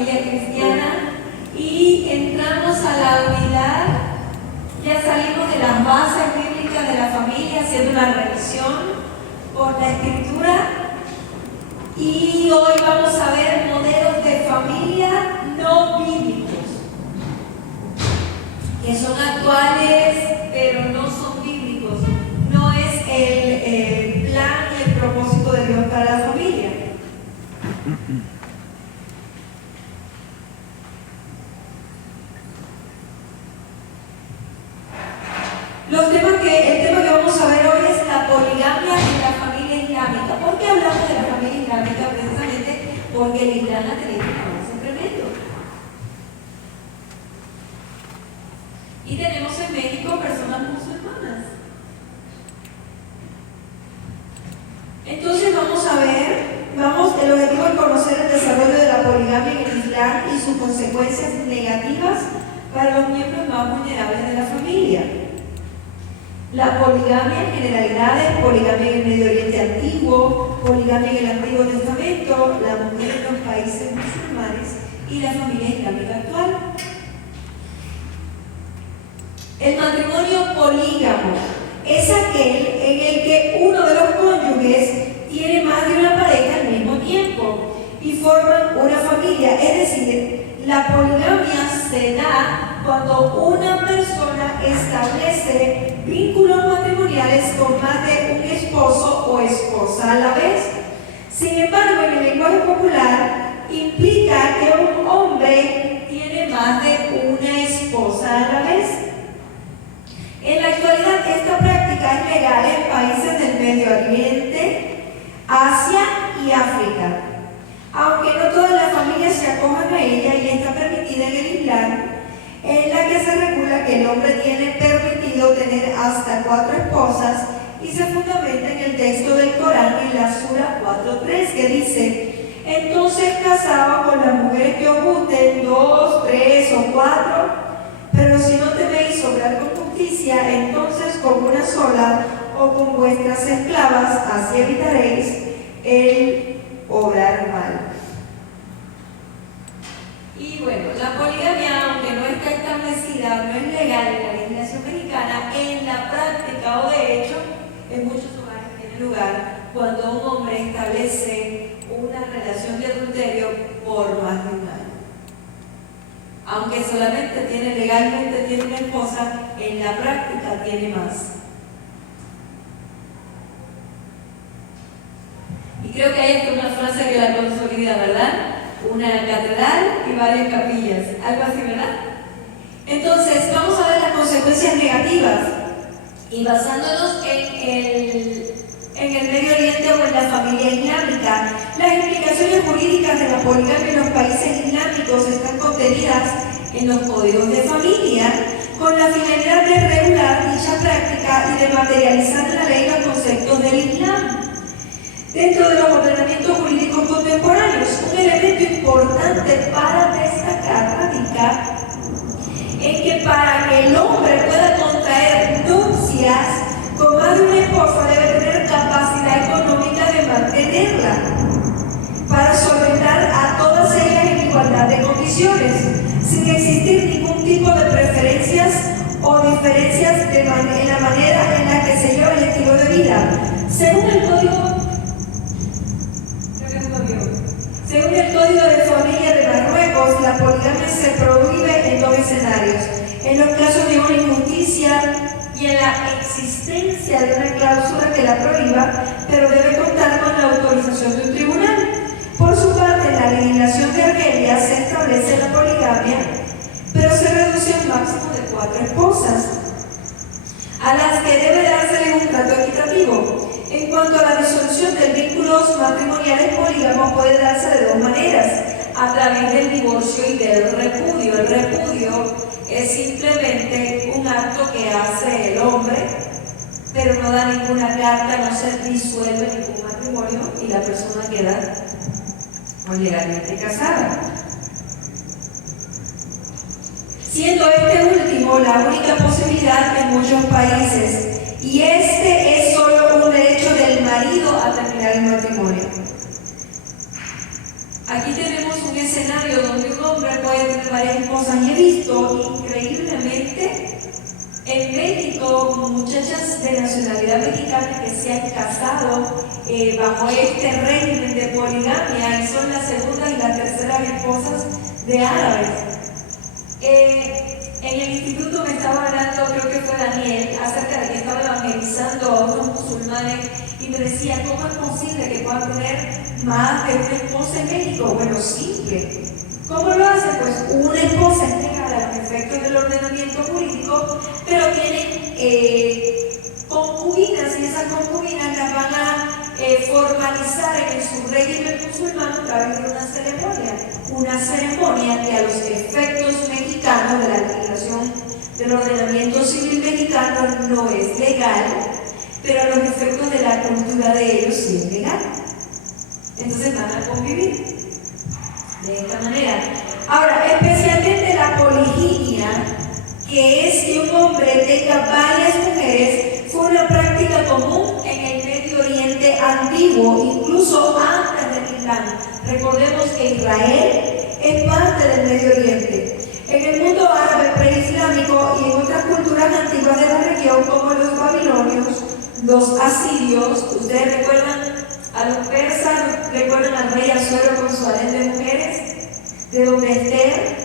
familia cristiana y entramos a la unidad. Ya salimos de las bases bíblicas de la familia haciendo una revisión por la Escritura y hoy vamos a ver modelos de familia no bíblicos que son actuales pero no son bíblicos. No es el plan y el propósito de Dios para la familia. El tema que vamos a ver hoy es la poligamia en la familia islámica. ¿Por qué hablamos de la familia islámica? Precisamente porque el Islam ha tenido un avance tremendo. Y tenemos en México personas musulmanas. Entonces el objetivo es conocer el desarrollo de la poligamia en el Islam y sus consecuencias negativas para los miembros más vulnerables de la familia. La poligamia en generalidades, poligamia en el Medio Oriente antiguo, poligamia en el Antiguo Testamento, la mujer en los países musulmanes y la familia islámica actual. El matrimonio polígamo es aquel en el que uno de los cónyuges tiene más de una pareja al mismo tiempo y forman una familia. Es decir, la poligamia se da cuando una persona establece vínculos matrimoniales con más de un esposo o esposa a la vez. Sin embargo, en el lenguaje popular implica que un hombre tiene más de una esposa a la vez. En la actualidad, esta práctica es legal en países del Medio Oriente, Asia y África. Aunque no todas las familias se acojan a ella y está permitida en el Islam, en la que se regula que el hombre tiene permitido tener hasta 4 esposas y se fundamenta en el texto del Corán en la Sura 4.3 que dice: entonces casaos con las mujeres que os gusten, 2, 3 o 4, pero si no teméis obrar con justicia, entonces con una sola o con vuestras esclavas, así evitaréis el obrar mal. Y bueno, la poligamia, aunque no está establecida, no es legal en la legislación mexicana, en la práctica o de hecho, en muchos hogares tiene lugar cuando un hombre establece una relación de adulterio por más de un año. Aunque solamente legalmente tiene una esposa, en la práctica tiene más. Y creo que hay hasta una frase que la consolida, ¿verdad? Una catedral y varias capillas, algo así, ¿verdad? Entonces, vamos a ver las consecuencias negativas y basándonos en el Medio Oriente o en la familia islámica, las implicaciones jurídicas de la poligamia en los países islámicos están contenidas en los códigos de familia con la finalidad de regular dicha práctica y de materializar en la ley los conceptos del Islam. Dentro de los ordenamientos jurídicos contemporáneos, un elemento importante para destacar radica en que para que el hombre pueda contraer nupcias con más de una esposa debe tener capacidad económica de mantenerla para solventar a todas ellas en igualdad de condiciones, sin existir ningún tipo de preferencias o diferencias en la manera en la que se lleva el estilo de vida. Según el Código de Familia de Marruecos, la poligamia se prohíbe en 2 escenarios: en los casos de una injusticia y en la existencia de una cláusula que la prohíba, pero debe contar con la autorización de un tribunal. Por su parte, en la legislación de Argelia se establece la poligamia, pero se reduce a un máximo de 4 esposas, a las que debe dársele un trato equitativo. En cuanto a la disolución de vínculos matrimoniales polígamos, puede darse de 2 maneras: a través del divorcio y del repudio. El repudio es simplemente un acto que hace el hombre, pero no da ninguna carta, no se disuelve ningún matrimonio y la persona queda legalmente casada. Siendo este último la única posibilidad en muchos países, y este es solo un derecho del marido a terminar el matrimonio. Aquí tenemos un escenario donde un hombre puede tener varias esposas y he visto increíblemente en México muchachas de nacionalidad mexicana que se han casado bajo este régimen de poligamia y son las segundas y las terceras esposas de árabes. En el instituto me estaba hablando, creo que fue Daniel, acerca de que estaba evangelizando a unos musulmanes y me decía, ¿cómo es posible que puedan tener más de una esposa en México? Bueno, simple. ¿Cómo lo hacen? Pues una esposa es legal a los efectos del ordenamiento jurídico, pero tienen concubinas y esas concubinas las van a formalizar en su régimen musulmán a través de una ceremonia que a los efectos mexicanos de la legislación del ordenamiento civil mexicano no es legal, pero a los efectos de la cultura de ellos sí es legal. Entonces van a convivir de esta manera. Ahora, especialmente la poliginia, que es que un hombre tenga varias mujeres, fue una práctica común en el Medio Oriente antiguo, incluso antes del Islam. Recordemos que Israel es parte del Medio Oriente. En el mundo árabe preislámico y en otras culturas antiguas de la región, como los babilonios, los asirios, ustedes recuerdan a los persas, recuerdan al rey Asuero con su harén de mujeres, de donde Esther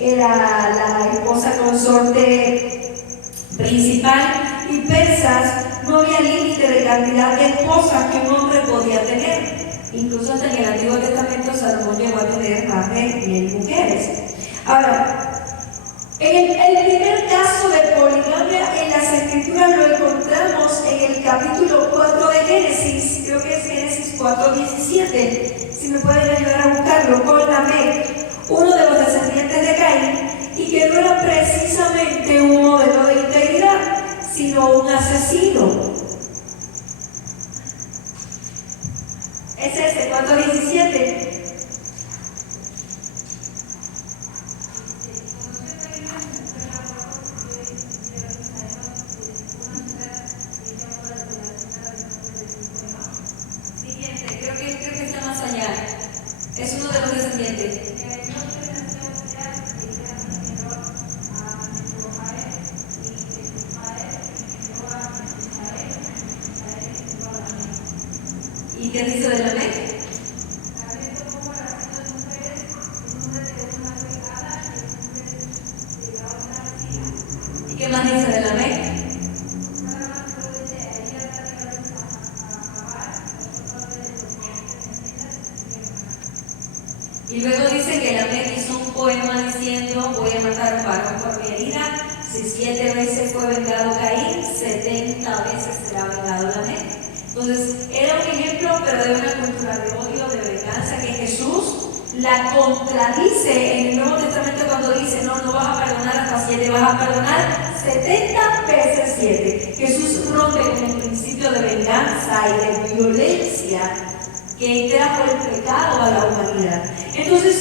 era la esposa consorte principal, y persas no había límite de cantidad de esposas que un hombre podía tener. Incluso hasta en el Antiguo Testamento Salomón llegó a tener más de 1000 mujeres. Ahora, el primer caso de poligamia en las Escrituras lo encontramos en el capítulo 4 de Génesis, creo que es Génesis 4:17, si me pueden ayudar a buscarlo, con Lamec, uno de los descendientes de Caín, y que no era precisamente un modelo de integridad, sino un asesino. Es ese, 4:17. Siguiente, creo que está más allá. Es uno de los descendientes. ¿Y qué dice de Lamec? ¿Y qué más dice de Lamec? Y luego dice que Lamec hizo un poema diciendo: voy a matar un varón por mi herida. Si 7 veces fue vengado Caín, 70 veces será vengado Lamec. Entonces, era un ejemplo, pero de una cultura de odio, de venganza, que Jesús la contradice en el Nuevo Testamento cuando dice: no vas a perdonar hasta 7, vas a perdonar 70 veces 7. Jesús rompe con el principio de venganza y de violencia que trajo el pecado a la humanidad. Entonces,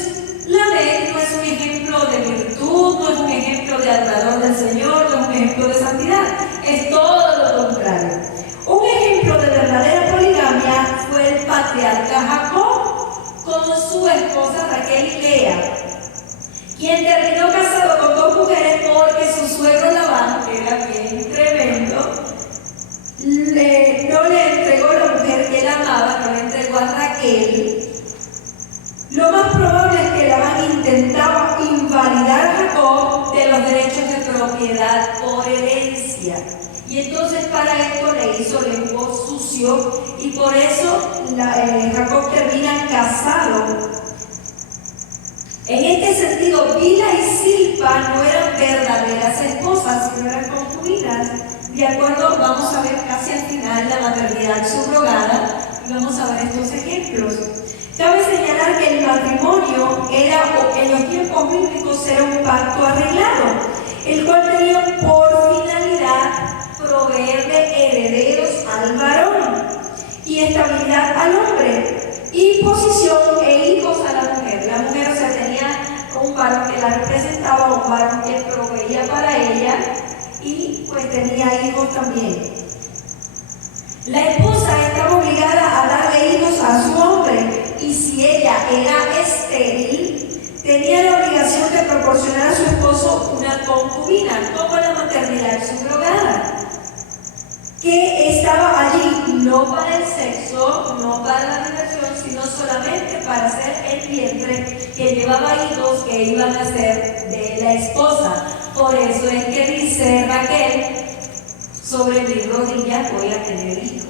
Lamec no es un ejemplo de virtud, no es un ejemplo de adorador del Señor, no es un ejemplo de santidad, es todo lo contrario. Un ejemplo de verdadera poligamia fue el patriarca Jacob con su esposa Raquel y Lea, quien terminó casado con 2 mujeres porque su suegro Labán, que era bien tremendo, no le entregó la mujer que él amaba, no le entregó a Raquel. Lo más probable es que Labán intentaba invalidar a Jacob de los derechos de propiedad por herencia. Y entonces para esto le hizo lenguaje sucio y por eso Jacob termina casado. En este sentido, Bila y Silpa no eran verdaderas esposas, sino eran concubinas. De acuerdo, vamos a ver casi al final la maternidad subrogada y vamos a ver estos ejemplos. Cabe señalar que el matrimonio en los tiempos bíblicos era un pacto arreglado, el cual tenía por finalidad proveerle herederos al varón y estabilidad al hombre, y posición e hijos a la mujer. La mujer, o sea, tenía un varón que la representaba, un varón que proveía para ella y pues tenía hijos también. La esposa estaba obligada a darle hijos a su hombre, y si ella era estéril, tenía la obligación de proporcionar a su esposo una concubina, como la maternidad subrogada, que estaba allí no para el sexo, no para la diversión, sino solamente para ser el vientre que llevaba hijos que iban a ser de la esposa. Por eso es que dice Raquel, sobre mis rodillas voy a tener hijos.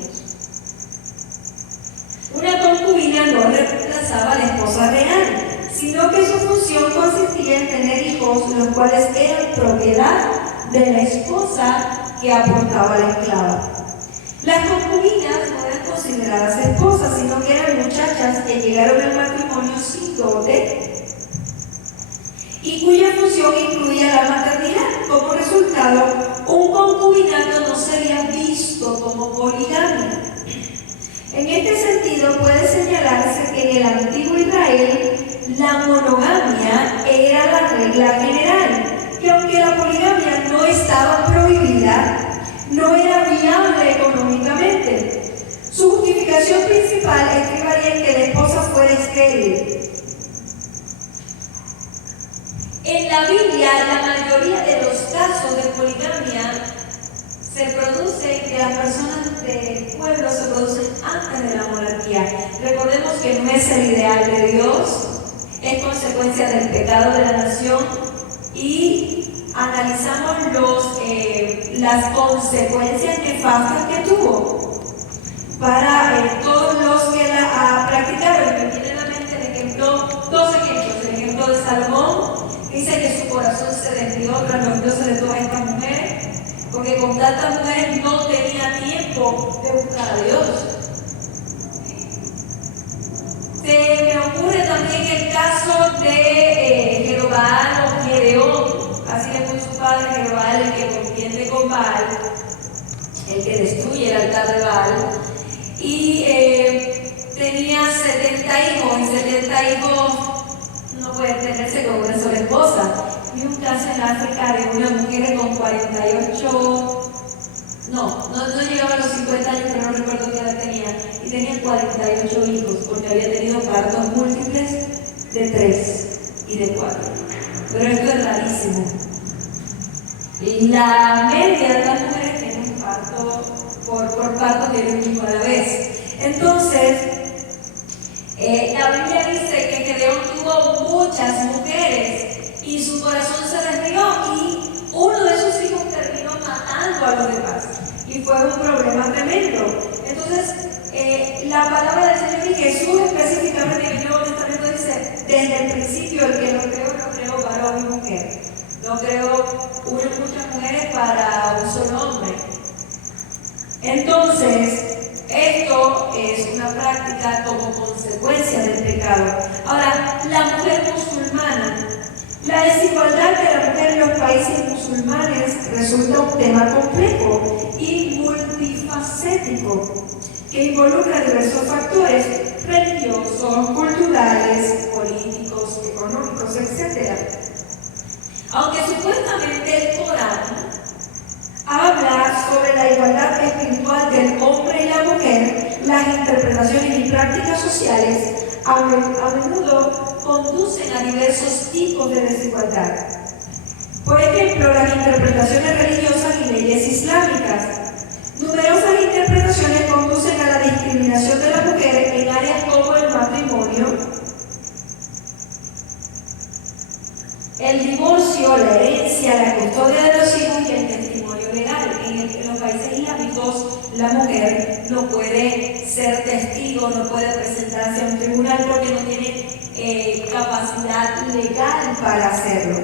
Una concubina no reemplazaba a la esposa real, sino que su función consistía en tener hijos, los cuales eran propiedad de la esposa que aportaba a la esclava. Las concubinas no eran consideradas esposas, sino que eran muchachas que llegaron al matrimonio sin dote y cuya función incluía la maternidad. Como resultado, un concubinato no sería visto como poligamia. En este sentido, puede señalarse que en el antiguo Israel la monogamia era la regla general, que aunque la poligamia no estaba prohibida, no era viable económicamente. Su justificación principal estribaría en que la esposa fuera estéril. En la Biblia, la mayoría de los casos de poligamia se produce que las personas del pueblo se producen antes de la monarquía. Recordemos que no es el ideal de Dios, es consecuencia del pecado de la nación, y analizamos las consecuencias nefastas que tuvo para todos los que la practicaron. Me viene a la mente el ejemplo, dos ejemplos. El ejemplo de Salomón, dice que su corazón se desvió tras los dioses de todas estas mujeres, porque con tantas mujeres no tenía tiempo de buscar a Dios. Se me ocurre también el caso de Jeroboam o Gedeón, así le fue su padre Jeroboam, el que contiende con Baal, el que destruye el altar de Baal, y tenía 70 hijos, y 70 hijos no pueden tenerse con una sola esposa. Y un caso en África de una mujer con 48, no llegaba a los 50 años, pero no recuerdo qué edad tenía, y tenía 48 hijos, porque había tenido partos múltiples de 3 y de 4. Pero esto es rarísimo. Y la media de las mujeres tiene un parto, por parto tiene un hijo a la vez. Entonces, la Biblia dice que Gedeón tuvo muchas mujeres y su corazón se desvió, y uno de sus hijos terminó matando a los demás, y fue un problema tremendo. Entonces, la palabra del Señor y Jesús específicamente en el Nuevo Testamento dice: desde el principio el que lo creó varón y mujer. No creó muchas mujeres para un solo hombre. Entonces, esto es una práctica como consecuencia del pecado. Ahora, la mujer musulmana. La desigualdad de la mujer en los países musulmanes resulta un tema complejo y multifacético que involucra diversos factores religiosos, culturales, políticos, económicos, etc. Aunque supuestamente el Corán habla sobre la igualdad espiritual del hombre y la mujer, las interpretaciones y prácticas sociales a menudo conducen a diversos tipos de desigualdad. Por ejemplo, las interpretaciones religiosas y leyes islámicas. Numerosas interpretaciones conducen a la discriminación de la mujer en áreas como el matrimonio, el divorcio, la herencia, la custodia de los hijos y el testimonio legal. En los países islámicos, la mujer no puede ser testigo, no puede presentarse a un tribunal porque no tiene capacidad legal para hacerlo.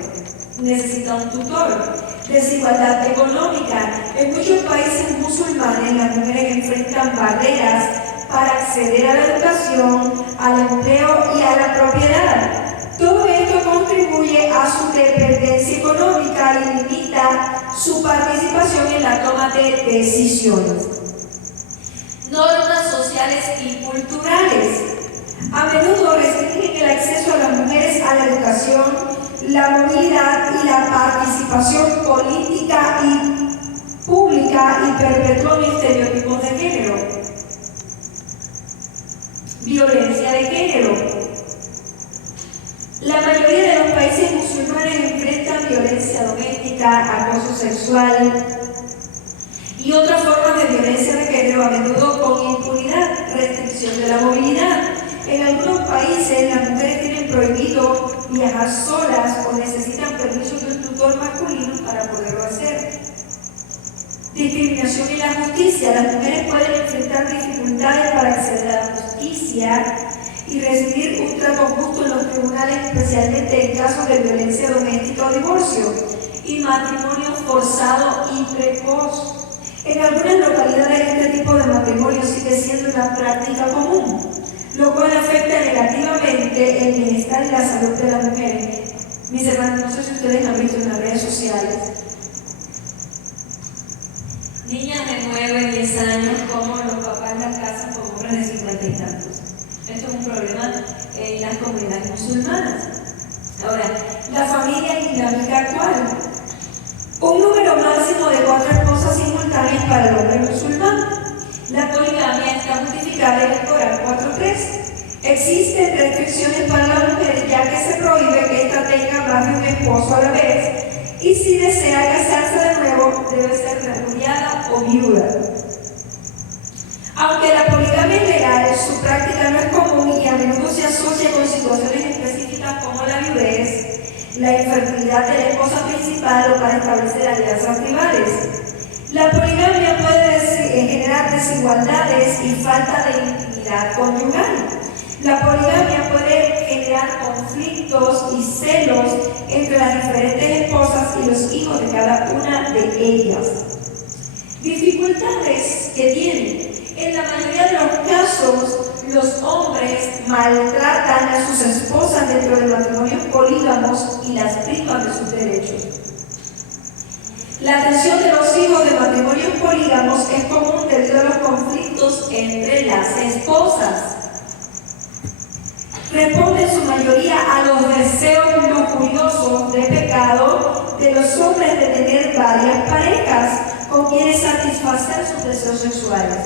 Necesita un tutor. Desigualdad económica. En muchos países musulmanes, las mujeres enfrentan barreras para acceder a la educación, al empleo y a la propiedad. Todo esto contribuye a su dependencia económica y limita su participación en la toma de decisiones. Normas sociales y culturales. A menudo restringen el acceso a las mujeres a la educación, la movilidad y la participación política y pública, y perpetúan estereotipos de género. Violencia de género. países musulmanes enfrentan violencia doméstica, acoso sexual y otras formas de violencia de género, a menudo con impunidad, restricción de la movilidad. En algunos países las mujeres tienen prohibido viajar solas o necesitan permiso de un tutor masculino para poderlo hacer. Discriminación en la justicia. Las mujeres pueden enfrentar dificultades para acceder a la justicia y recibir un trato justo en los tribunales, especialmente en casos de violencia doméstica o divorcio, y matrimonio forzado y precoz. En algunas localidades este tipo de matrimonio sigue siendo una práctica común, lo cual afecta negativamente el bienestar y la salud de las mujeres. Mis hermanos, no sé si ustedes han visto en las redes sociales niñas de 9, 10 años como los papás las casan con hombres de 50 y tantos. Esto es un problema en las comunidades musulmanas. Ahora, la familia islámica actual. Un número máximo de 4 esposas simultáneas para el hombre musulmán. La poligamia está justificada en el Corán 4.3. Existen restricciones para la mujer, ya que se prohíbe que ésta tenga más de un esposo a la vez, y si desea casarse de nuevo, debe ser repudiada o viuda. Aunque la poligamia es legal, su práctica no es común y a menudo se asocia con situaciones específicas como la viudez, la infertilidad de la esposa principal o para establecer alianzas tribales. La poligamia puede generar desigualdades y falta de intimidad conyugal. La poligamia puede generar conflictos y celos entre las diferentes esposas y los hijos de cada una de ellas. Dificultades que tienen. En la mayoría de los casos, los hombres maltratan a sus esposas dentro de matrimonios polígamos y las privan de sus derechos. La atención de los hijos de matrimonios polígamos es común debido a los conflictos entre las esposas. Responde en su mayoría a los deseos lujuriosos de pecado de los hombres de tener varias parejas con quienes satisfacer sus deseos sexuales.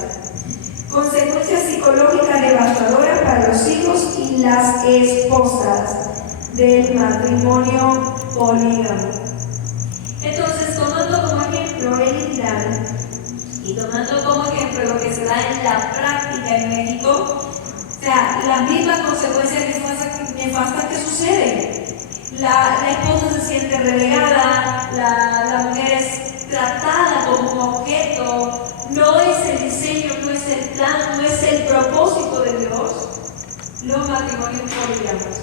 Consecuencias psicológicas devastadoras para los hijos y las esposas del matrimonio polígamo. Entonces, tomando como ejemplo el Islam y tomando como ejemplo lo que se da en la práctica en México, o sea, las mismas consecuencias nefastas que suceden. La esposa se siente relegada, la mujer es tratada como un objeto, no es el diseño, no es el plan, no es el propósito de Dios. Los matrimonios polígamos.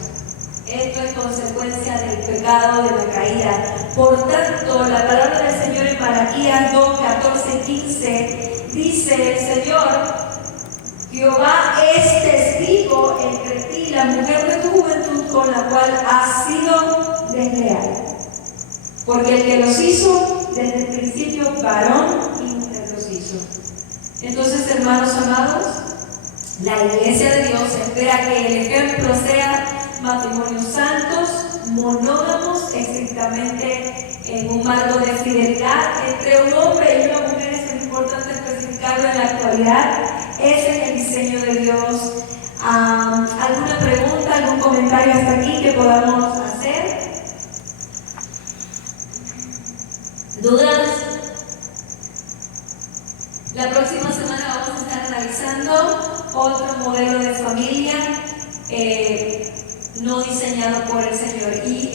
Esto es consecuencia del pecado, de la caída. Por tanto, la palabra del Señor en Malaquías 2, 14, 15 dice el Señor: Jehová es testigo entre ti y la mujer de tu juventud con la cual has sido desleal. Porque el que los hizo desde el principio, varón y mujer los hizo. Entonces, hermanos amados, la Iglesia de Dios espera que el ejemplo sea matrimonios santos, monógamos, estrictamente en un marco de fidelidad entre un hombre y una mujer. Es importante especificarlo en la actualidad. Ese es el diseño de Dios. ¿Alguna pregunta, algún comentario hasta aquí que podamos hacer? ¿Dudas? La próxima semana vamos a estar analizando otro modelo de familia no diseñado por el Señor, y